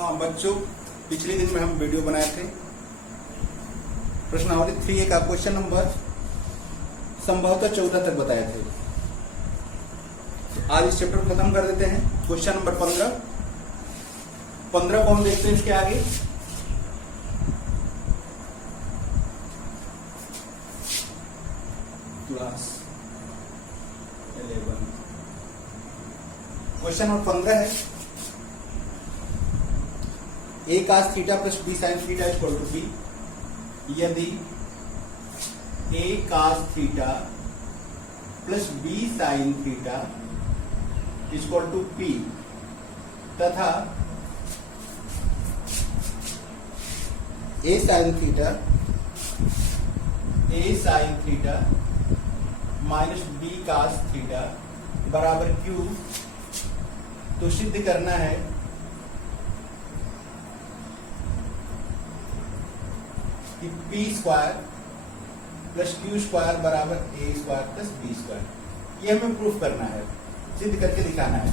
हाँ बच्चों, पिछले दिन में हम वीडियो बनाए थे प्रश्नावली 3A का क्वेश्चन नंबर संभवतः 14 तक बताए थे। तो आज इस चैप्टर को खत्म कर देते हैं। क्वेश्चन नंबर 15 को हम देखते हैं इसके आगे। क्लास 11 क्वेश्चन नंबर 15 है a cos theta plus b sin theta equal to b। यदि a cos theta plus b sin theta equal to p तथा a sin theta minus b cos theta बराबर q, तो सिद्ध करना है कि p square plus q square बराबर a square plus B square. ये हमें प्रूफ करना है, सिद्ध करके दिखाना है।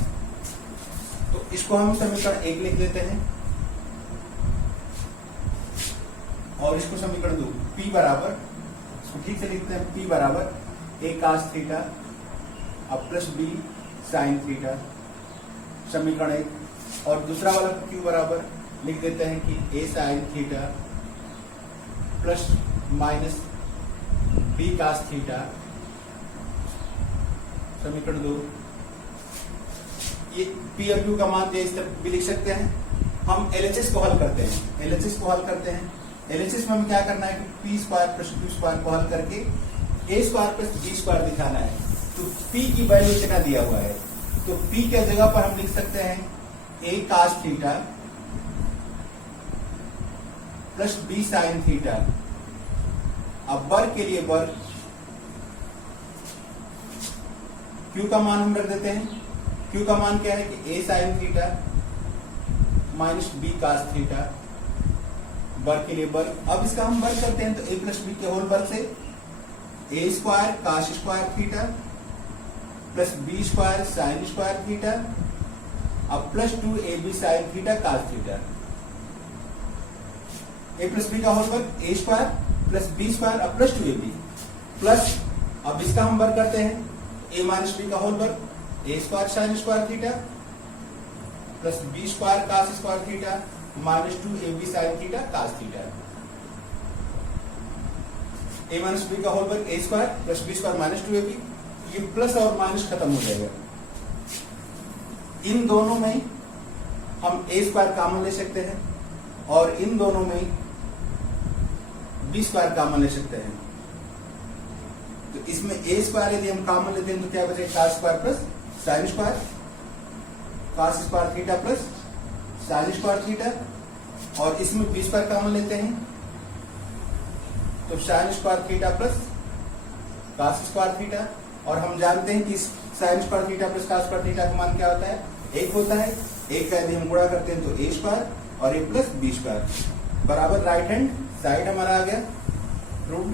तो इसको हम समीकरण 1 लिख लेते हैं और इसको समीकरण 2 पी बराबर, इसको ठीक से लिखते हैं, पी बराबर ए कास थीटा अब प्लस बी साइन थीटा समीकरण 1। और दूसरा वाला क्यू बराबर लिख देते हैं कि a sine theta plus minus b cos theta समीकरण 2। ये पी और क्यू का मान इस तरह भी लिख सकते हैं। हम एलएचएस को हल करते हैं। एलएचएस में हमें क्या करना है कि p square plus q square को हल करके ए स्क्वायर प्लस बी स्क्वायर दिखाना है। तो पी की वैल्यू इतना दिया हुआ है, तो पी के जगह पर हम लिख सकते हैं a cos theta plus b sine theta. अब वर्ग के लिए वर्ग, क्यू का मान हम रख देते हैं। क्यू का मान क्या है कि a sine theta minus b cos theta, वर्ग के लिए वर्ग। अब इसका हम वर्ग करते हैं तो ए प्लस बी के होल वर्ग से a square cos square theta plus B square sine square theta अब plus 2ab sine theta cos theta. A plus b का होल वर्ग a square plus B square अब प्लस 2ab प्लस, अब इसका हम वर्ग करते हैं ए माइनस बी का होल वर्ग a square sine square theta plus B square cos square theta minus 2ab sine theta cos theta. A minus b का होल वर्ग a square plus B square minus 2ab, ये plus और minus खत्म हो जाएगा। इन दोनों में हम ए स्क्वायर कॉमन ले सकते हैं और इन दोनों में बी स्क्वायर कॉमन ले सकते हैं। तो इसमें ए स्क्वायर यदि हम कॉमन लेते हैं तो क्या बचेगा, cos square plus sine square, cos square theta plus sine square theta. और इसमें बी स्क्वायर कॉमन लेते हैं तो sine square theta plus cos square theta. और हम जानते हैं कि sine square theta plus cos square theta का मान क्या होता है, 1 होता है। 1 का यदि हम गुणा करते हैं तो ए स्क्वायर और ए प्लस बी स्क्वायर बराबर राइट हैंड साइड हमारा आ गया प्रूव्ड।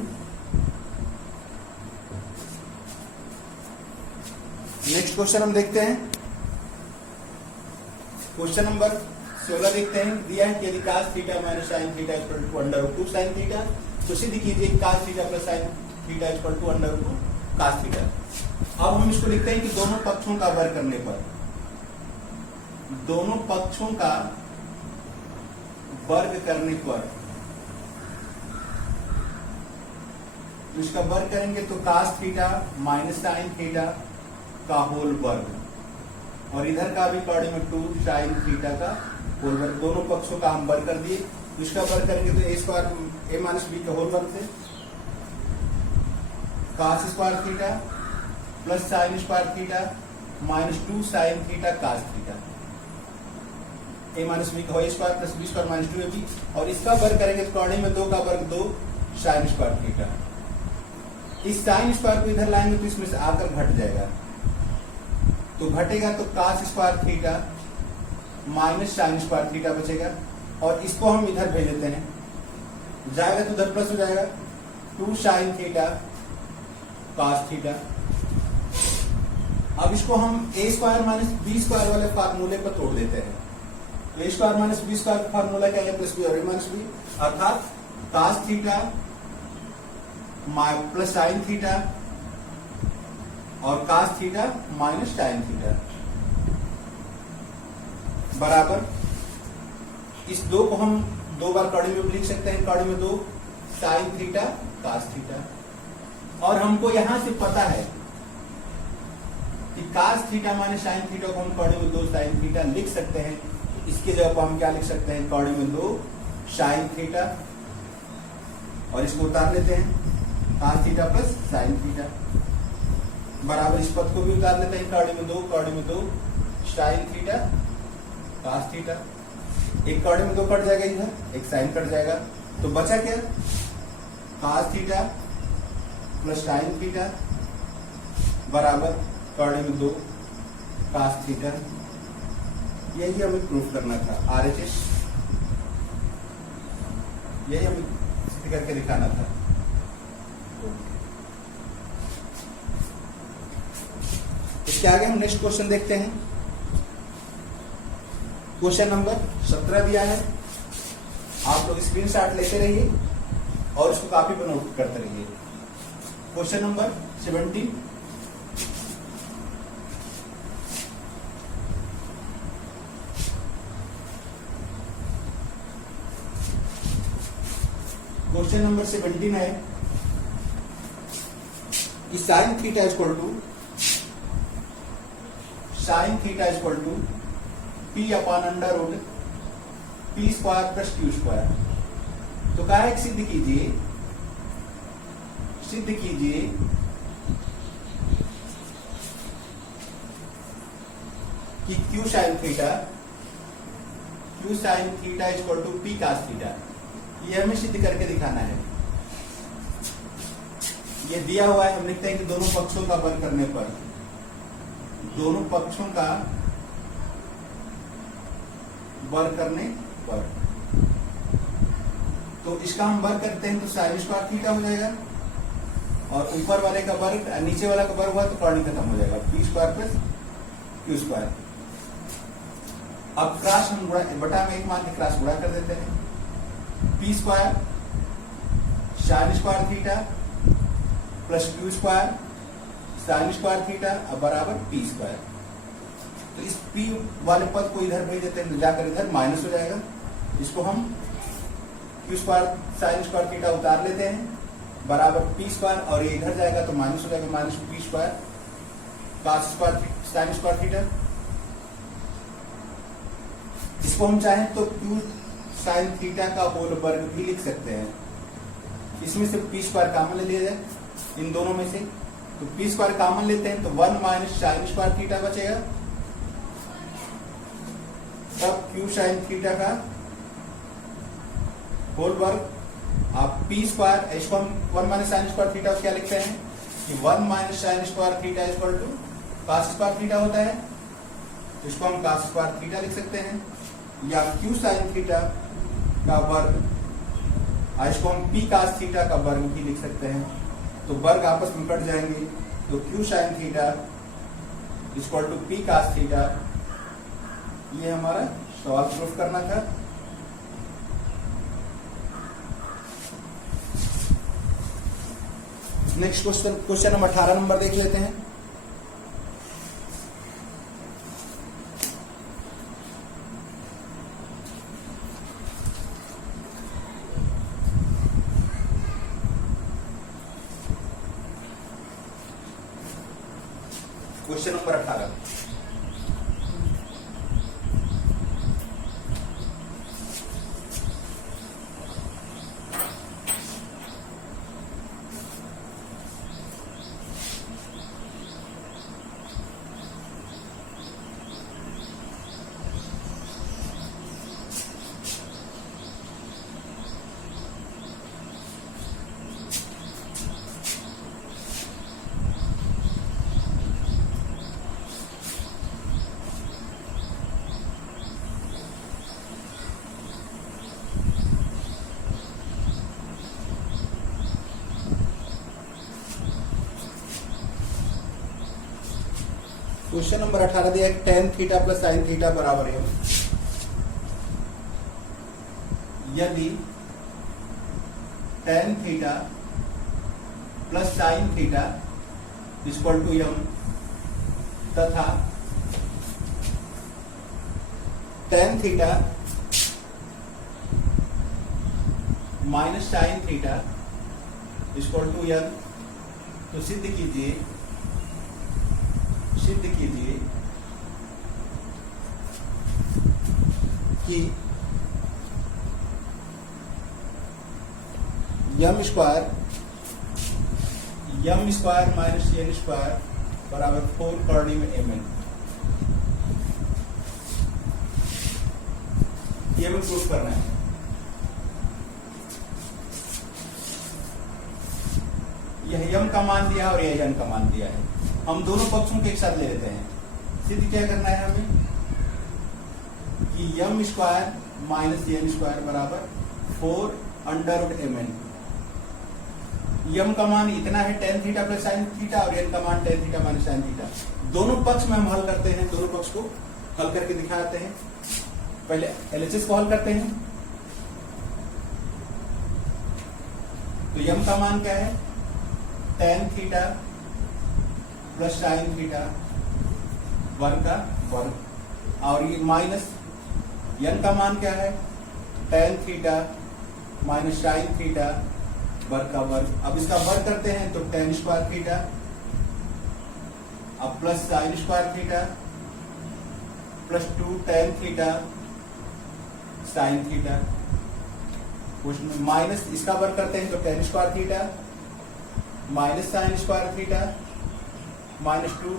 नेक्स्ट क्वेश्चन हम देखते हैं। क्वेश्चन नंबर 16 देखते हैं। दिया है कि यदि cos theta minus sine theta equal to √2 sine theta, तो सिद्ध कीजिए cos theta plus sine theta equal to √2 cos theta. अब हम इसको लिखते हैं कि दोनों पक्षों का वर्ग करने पर, दोनों पक्षों का वर्ग करने पर इसका वर्ग करेंगे तो cos theta minus sine theta का होल वर्ग और इधर का भी कॉर्ड में 2 साइन थीटा का होल वर्ग। दोनों पक्षों का हम वर्ग कर दिए। इसका वर्ग करेंगे तो a square a minus b के होल वर्ग से cos square theta plus sine square theta minus 2 sine theta cos theta. A minus b का whole square plus B square minus 2ab। और इसका वर्ग करेंगे तो कॉर्डिंग में 2 का वर्ग 2 साइन स्क्वायर थीटा। इस साइन स्क्वायर को इधर लाएंगे तो इसमें से आकर घट जाएगा, तो घटेगा तो cos square theta minus sine square theta बचेगा। और इसको हम इधर भेज देते हैं, जाएगा तो उधर प्लस हो जाएगा 2 साइन थीटा कास थीटा। अब इसको हम A square minus B square वाले फार्मूले पर तोड़ देते हैं। A square minus B square formula क्या है, प्लस बी और ए माइनस बी, अर्थात cos theta plus sine theta और cos theta minus sine theta बराबर, इस दो को हम दो बार कड़ी में लिख सकते हैं, कड़ी में दो साइन थीटा कास थीटा, और हमको यहां से पता है कि cos theta minus sine theta को हम कड़ी में दो साइन थीटा लिख सकते हैं। इसके जगह पर हम क्या लिख सकते हैं, कड़ी में दो साइन थीटा, और इसको उतार लेते हैं cos theta plus sine theta बराबर, इस पद को भी उतार लेते हैं कड़ी में दो साइन थीटा कास थीटा, एक कड़ी में दो कट जाएगा इधर, एक साइन कट जाएगा, तो बचा क्या, cos theta plus sine theta बराबर कड़ी में दो कास थीटा। यही हमें प्रूफ करना था, RHS यही हमें सिद्ध करके दिखाना था। इसके आगे हम नेक्स्ट क्वेश्चन देखते हैं। क्वेश्चन नंबर 17 दिया है, आप लोग स्क्रीनशॉट लेते रहिए और इसको कॉपी पर नोट करते रहिए। क्वेश्चन नंबर 17, क्वेश्चन नंबर 17 है कि sine theta equal to p upon under root p square plus q square. तो क्या है, सिद्ध कीजिए कि q sine theta equal to p cos theta. ये हमें सिद्ध करके दिखाना है। ये दिया हुआ है, हम लिखते हैं कि दोनों पक्षों का वर्ग करने पर, दोनों पक्षों का वर्ग करने पर, तो इसका हम वर्ग करते हैं तो साइन स्क्वायर थीटा हो जाएगा, और ऊपर वाले का वर्ग नीचे वाला का वर्ग हुआ तो कॉर्डिंग खत्म हो जाएगा, P square plus q square. अब क्रॉस हम बटा में एक मान के क्रॉस गुणा कर देते हैं, P square sine square theta plus q square sine square theta बराबर पी स्क्वायर। तो इस पी वाले पद को इधर भेज देते हैं तो जाकर इधर माइनस हो जाएगा, इसको हम Q square sine square theta उतार लेते हैं बराबर पी स्क्वायर, और ये इधर जाएगा तो माइनस हो जाएगा, minus p square cos square sine square theta. इसको हम चाहें तो क्यू साइन थीटा का होल वर्ग भी लिख सकते हैं। इसमें से पी स्क्वायर कॉमन ले लिया जाए इन दोनों में से, तो पी स्क्वायर कॉमन लेते हैं तो 1 माइनस साइन स्क्वायर थीटा बचेगा, तब क्यू साइन थीटा का होल वर्ग। आप पी स्क्वायर, इसको हम 1 माइनस साइन स्क्वायर थीटा क्या लिखते हैं कि 1 minus sine square theta equal to cos square theta होता है, तो इसको हम कास स्क्वायर थीटा लिख सकते हैं, या क्यू साइन थीटा का वर्ग, इसको हम पी कास थीटा का वर्ग भी लिख सकते हैं। तो वर्ग आपस में कट जाएंगे, तो q sine theta equal to p cos theta. ये हमारा सवाल प्रूफ करना था। नेक्स्ट क्वेश्चन नंबर 18 नंबर देख लेते हैं। क्वेश्चन नंबर 18, क्वेश्चन नंबर 18 दिया है tan theta plus sine theta बराबर है। यदि tan theta plus sine theta equal to m तथा tan theta minus sine theta equal to n, तो सिद्ध कीजिए कि m square minus n square बराबर 4 कॉर्डी में mn, ये हमें प्रूफ करना है। यह m का मान दिया है और यह n का मान दिया है, हम दोनों पक्षों को एक साथ ले लेते हैं। सिद्ध क्या करना है हमें कि m square minus n square बराबर 4 अंडर रूट mn। m का मान इतना है tan theta plus sine theta और n का मान tan theta minus sine theta. दोनों पक्ष में हम हल करते हैं, दोनों पक्ष को हल करके दिखाते हैं। पहले LHS को हल करते हैं। तो m का मान क्या है, tan theta plus sine theta वर्ग का वर्ग, और ये माइनस n का मान क्या है, tan theta minus sine theta वर्ग का वर्ग। अब इसका वर्ग करते हैं तो tan स्क्वायर थीटा, अब plus sine square theta plus 2 tan theta sine theta, उसमें माइनस इसका वर्ग करते हैं तो tan square theta minus sine square theta minus 2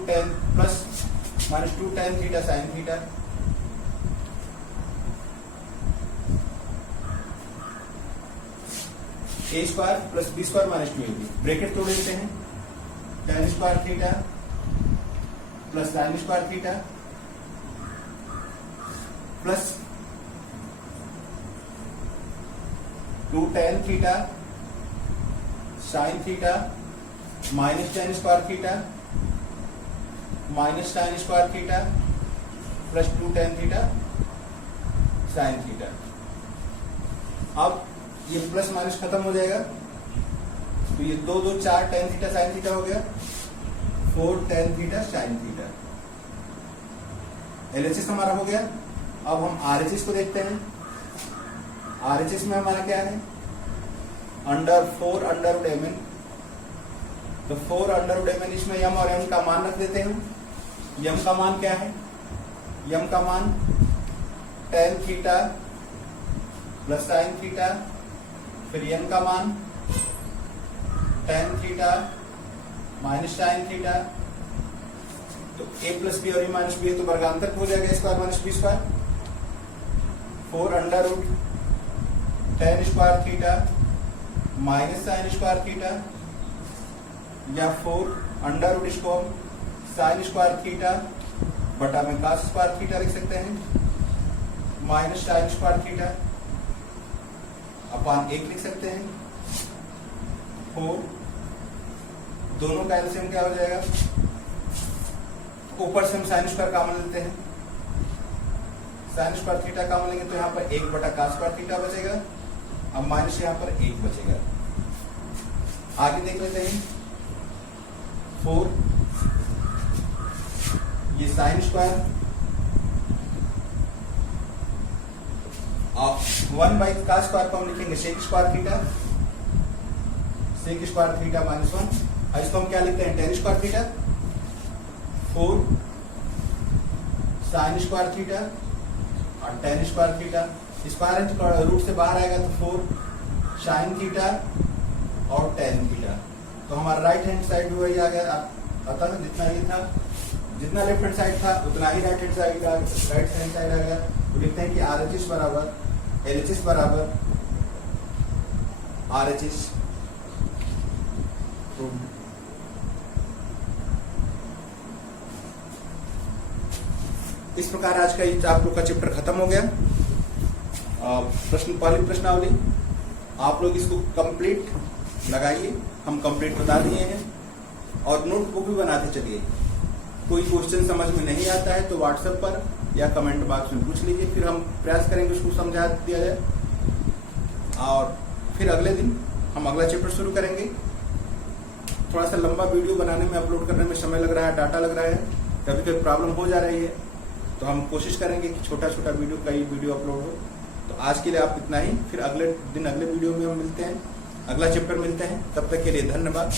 tan theta sine theta. A square plus B square minus 2ab, bracket तोड़ देते हैं। tan square theta plus sine square theta plus 2 tan theta sine theta minus tan square theta minus sine square theta plus 2 tan theta sine theta. अब ये plus minus खत्म हो जाएगा, तो ये 2 2 4 tan थीटा साइन थीटा हो गया, 4 tan theta sine theta. LHS हमारा हो गया। अब हम RHS को देखते हैं। RHS में हमारा क्या है, अंडर 4 अंडर रूट mn, तो 4 अंडर रूट mn, इसमें m और m का मान रख देते हैं। m का मान क्या है, m का मान tan theta plus sine theta, फिर n का मान tan theta minus sine theta, तो a प्लस बी और a माइनस बी है तो वर्गांतर हो जाएगा square minus B square. 4 under root tan square theta minus sine square theta, या 4 अंडर रूट इसको हम साइन स्क्वायर थीटा बटा में cos स्क्वायर थीटा लिख सकते हैं, minus sine square theta upon 1 लिख सकते हैं। 4 दोनों का एलसीएम क्या हो जाएगा, ऊपर से हम साइन स्क्वायर कॉमन लेते हैं, साइन स्क्वायर थीटा कॉमन लेंगे तो यहाँ पर 1 बटा cos स्क्वायर थीटा बचेगा, अब माइनस यहाँ पर 1 बचेगा। आगे देख लेते हैं। 4 ये साइन स्क्वायर और 1 बाई cos स्क्वायर को हम लिखेंगे sec square theta, sec square theta minus 1, इसको हम क्या लिखते हैं tan square theta. 4 sine square theta और tan square theta, square root से बाहर आएगा तो 4 साइन थीटा और tan थीटा। तो हमारा राइट हैंड साइड भी वही आ गया, अतः जितना ये था, जितना लेफ्ट हैंड साइड था उतना ही राइट हैंड साइड आ गया। तो लिखते हैं कि RHS बराबर LHS बराबर RHS। इस प्रकार आज का आप लोग का चैप्टर खत्म हो गया। पहली प्रश्नावली आप लोग इसको कंप्लीट लगाइए, हम कंप्लीट बता दिए हैं, और नोटबुक भी बनाते चलिए। कोई क्वेश्चन समझ में नहीं आता है तो व्हाट्सएप पर या कमेंट बॉक्स में पूछ लीजिए, फिर हम प्रयास करेंगे उसको समझा दिया जाए। और फिर अगले दिन हम अगला चैप्टर शुरू करेंगे। थोड़ा सा लंबा वीडियो बनाने में, अपलोड करने में समय लग रहा है, डाटा लग रहा है, कभी कभी प्रॉब्लम हो जा रही है, तो हम कोशिश करेंगे कि छोटा छोटा वीडियो, कई वीडियो अपलोड हो। तो आज के लिए आप इतना ही, फिर अगले दिन अगले वीडियो में हम मिलते हैं, अगला चैप्टर मिलते हैं। तब तक के लिए धन्यवाद।